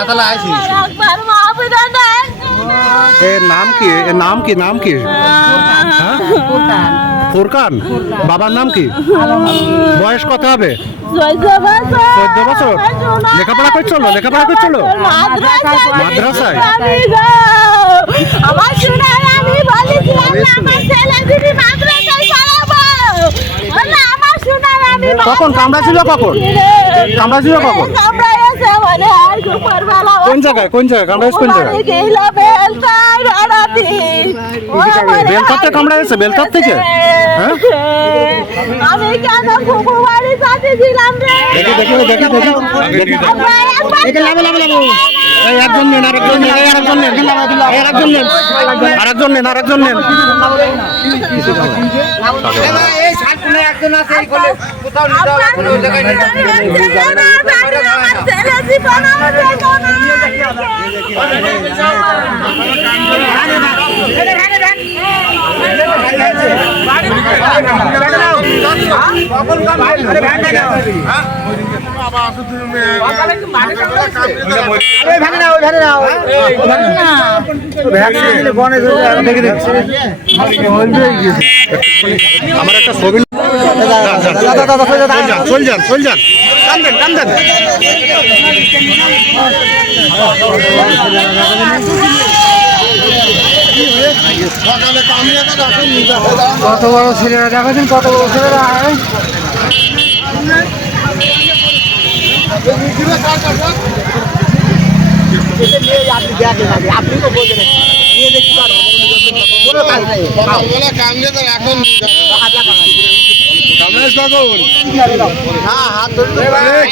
আইছি একবার মাহবুদা দেন। এর নাম কি? এর নাম কি? নাম কি? ফুরকান। বাবার নাম কি? বয়স কত হবে? চোদ্দ বছর। লেখাপড়া করছিল লেখাপড়া করছিল মাদ্রাসায়। মাদ্রাসায়? আমি গো, আমার শোনার আমি বলেছিলাম আমার ছেলে যদি মাদ্রাসায় পড়াবো। আমার শোনার আমি কখন? কখন? কামড়াছিল কখন? মানে আর দুপুরবেলা কোন জায়গায়? কোন জায়গায়? কামড়াইছে কোন জায়গায়? গেল বেলতায় রাড়াতি বেলতার থেকে কামড়াইছে বেলতার থেকে? হ্যাঁ? আমি কেন ফুফু বাড়ি সাথে ছিলাম রে? দেখি দেখি দেখি দেখি। আমরা একবার এই একজন নেন আরেকজন নেন আরেকজন নেন। আরেকজন নেন। আরেকজন নেন আরেকজন নেন। কোথাও আমার একটা ছবি চল যান চল যান কান্দেন কান্দেন কত বড় ছেলেরা দেখেছেন কত বড় ছেলেরা আয় কামরাজ পাগল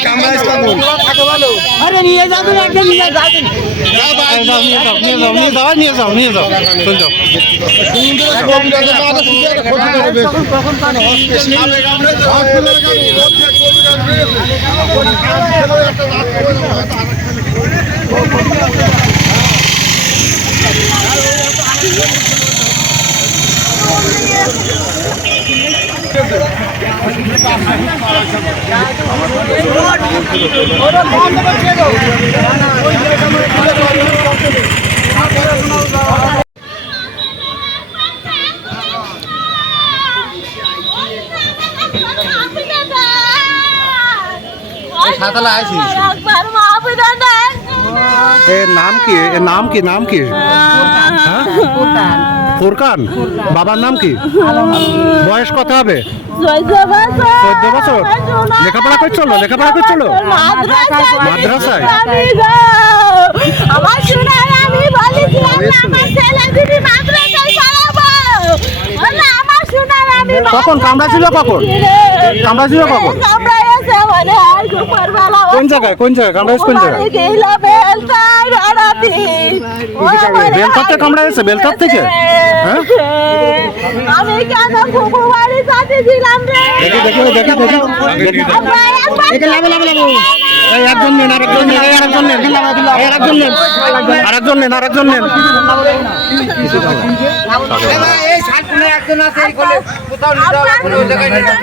কামরাজ পাগল আরে নিয়ে যাবেন একটা নিয়ে যাবেন নিয়ে যাও। নিয়ে যাও নিয়ে যাও নিয়ে যাও। চল যাও। সাতালা আইছি একবার মাহবুদা দেন এর নাম কি এর নাম কি নাম কি হ্যাঁ ফুরকান? বাবার নাম কি? বয়স কত হবে? চোদ্দ বছর। লেখাপড়া করছিল লেখাপড়া করছিল মাদ্রাসায় মাদ্রাসায়? আমি গো, আমার শোনার আমি বলেছিলাম না, আমার ছেলে যদি মাদ্রাসায় পড়াবো। আমার শোনার আমি কখন? কখন? কামড়াছিল কখন? কোন জায়গায়? কোন জায়গায়? কামড়াইছে কোন জায়গায়? বাড়ি গেল বেলতায় রাড়াতি বেলতার থেকে কামড়াইছে বেলতার থেকে? হ্যাঁ? আমি কেন ফুফু বাড়ি সাথে ছিলাম রে দেখি দেখি দেখি। দেখি আমরা একবার এই একজন নেন আরেকজন নেন। আরেকজন নেন। আরেকজন নেন। আরেকজন নেন আরেকজন নেন। এই একজন আছে এই কোলে কোথাও নিতে হবে কোনো জায়গায় নিতে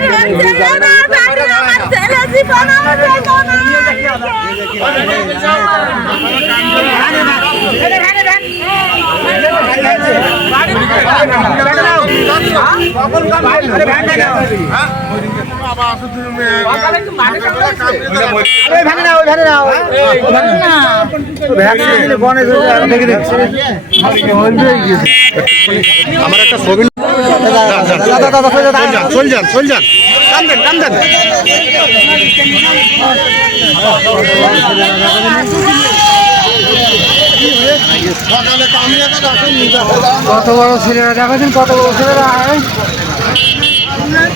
আমার একটা ছবি যান চল যান চল যান কান্দেন কান্দেন। কত বড় ছেলেরা? দেখাচ্ছেন কত বড় ছেলেরা আয়। কামরাজ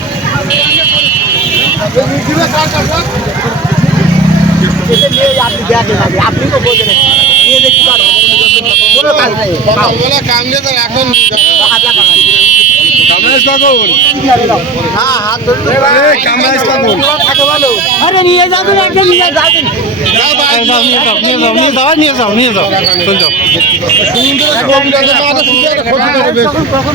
পাগল কামরাজ পাগল আরে নিয়ে যাবেন একটা নিয়ে যাবেন নিয়ে যাও নিয়ে যাও নিয়ে যাও চল যাও কখন